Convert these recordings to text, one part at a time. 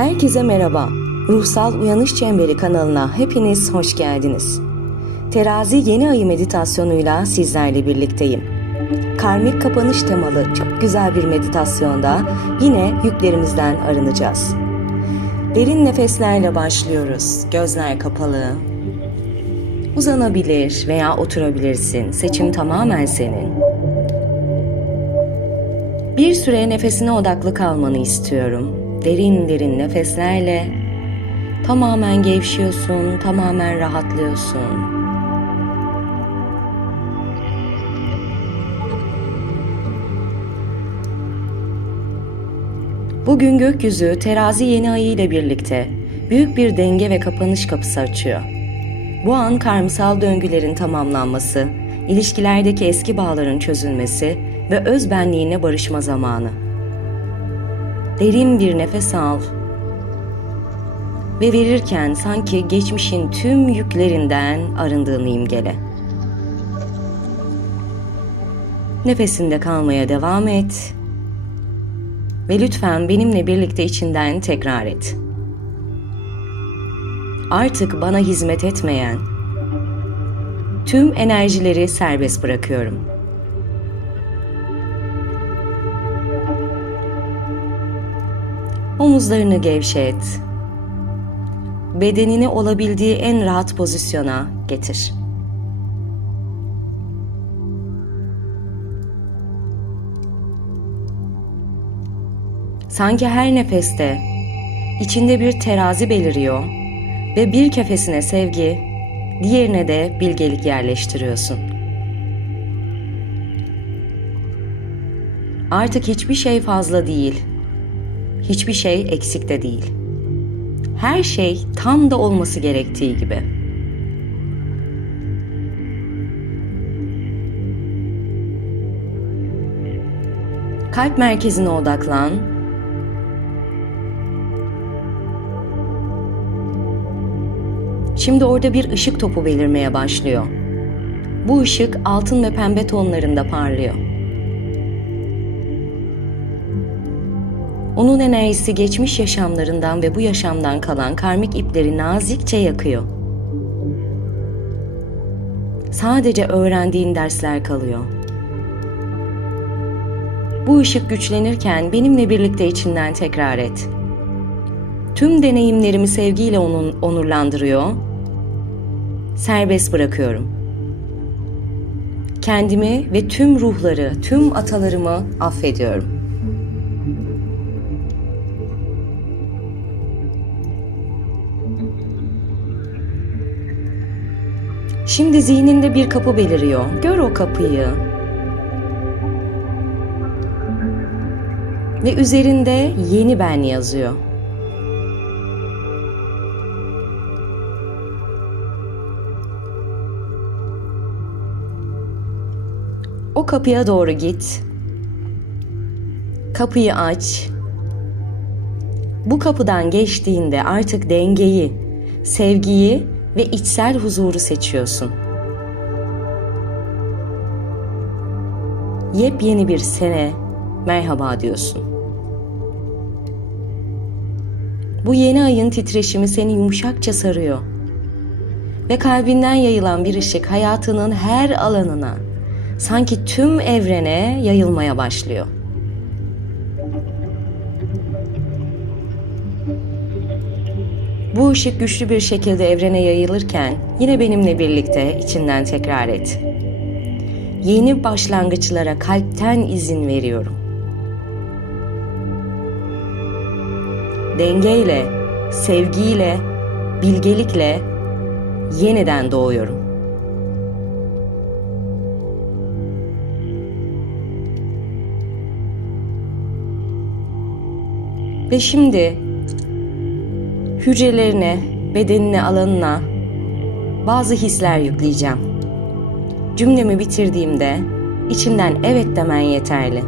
Herkese merhaba. Ruhsal Uyanış Çemberi kanalına hepiniz hoş geldiniz. Terazi yeni ayı meditasyonuyla sizlerle birlikteyim. Karmik kapanış temalı çok güzel bir meditasyonda yine yüklerimizden arınacağız. Derin nefeslerle başlıyoruz. Gözler kapalı. Uzanabilir veya oturabilirsin. Seçim tamamen senin. Bir süre nefesine odaklı kalmanı istiyorum. Derin derin nefeslerle tamamen gevşiyorsun, tamamen rahatlıyorsun. Bugün gökyüzü terazi yeni ayı ile birlikte büyük bir denge ve kapanış kapısı açıyor. Bu an karmsal döngülerin tamamlanması, ilişkilerdeki eski bağların çözülmesi ve öz benliğine barışma zamanı. Derin bir nefes al ve verirken sanki geçmişin tüm yüklerinden arındığını imgele. Nefesinde kalmaya devam et ve lütfen benimle birlikte içinden tekrar et. Artık bana hizmet etmeyen tüm enerjileri serbest bırakıyorum. Omuzlarını gevşet. Bedenini olabildiği en rahat pozisyona getir. Sanki her nefeste içinde bir terazi beliriyor ve bir kefesine sevgi, diğerine de bilgelik yerleştiriyorsun. Artık hiçbir şey fazla değil. Hiçbir şey eksik de değil. Her şey tam da olması gerektiği gibi. Kalp merkezine odaklan Şimdi orada bir ışık topu belirmeye başlıyor. Bu ışık altın ve pembe tonlarında parlıyor. Onun enerjisi geçmiş yaşamlarından ve bu yaşamdan kalan karmik ipleri nazikçe yakıyor. Sadece öğrendiğin dersler kalıyor. Bu ışık güçlenirken benimle birlikte içinden tekrar et. Tüm deneyimlerimi sevgiyle onun onurlandırıyor. Serbest bırakıyorum. Kendimi ve tüm ruhları, tüm atalarımı affediyorum. Şimdi zihninde bir kapı beliriyor. Gör o kapıyı. Ve üzerinde yeni ben yazıyor. O kapıya doğru git. Kapıyı aç. Bu kapıdan geçtiğinde artık dengeyi, sevgiyi ve içsel huzuru seçiyorsun. Yepyeni bir sene merhaba diyorsun. Bu yeni ayın titreşimi seni yumuşakça sarıyor. Ve kalbinden yayılan bir ışık hayatının her alanına, sanki tüm evrene yayılmaya başlıyor. Bu ışık güçlü bir şekilde evrene yayılırken yine benimle birlikte içinden tekrar et. Yeni başlangıçlara kalpten izin veriyorum. Dengeyle, sevgiyle, bilgelikle yeniden doğuyorum. Ve şimdi hücrelerine, bedenine, alanına bazı hisler yükleyeceğim. Cümlemi bitirdiğimde içinden evet demen yeterli.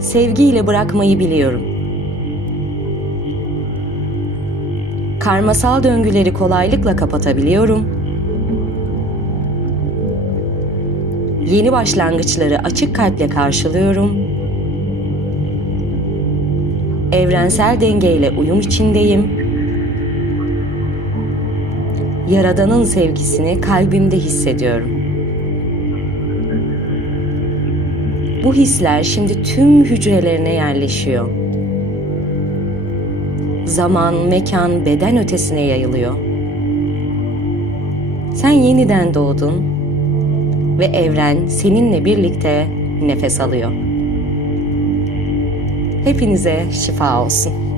Sevgiyle bırakmayı biliyorum. Karmasal döngüleri kolaylıkla kapatabiliyorum. Yeni başlangıçları açık kalple karşılıyorum Evrensel dengeyle uyum içindeyim. Yaradanın sevgisini kalbimde hissediyorum. Bu hisler şimdi tüm hücrelerine yerleşiyor. Zaman, mekan, beden ötesine yayılıyor. Sen yeniden doğdun ve evren seninle birlikte nefes alıyor. Hepinize şifa olsun.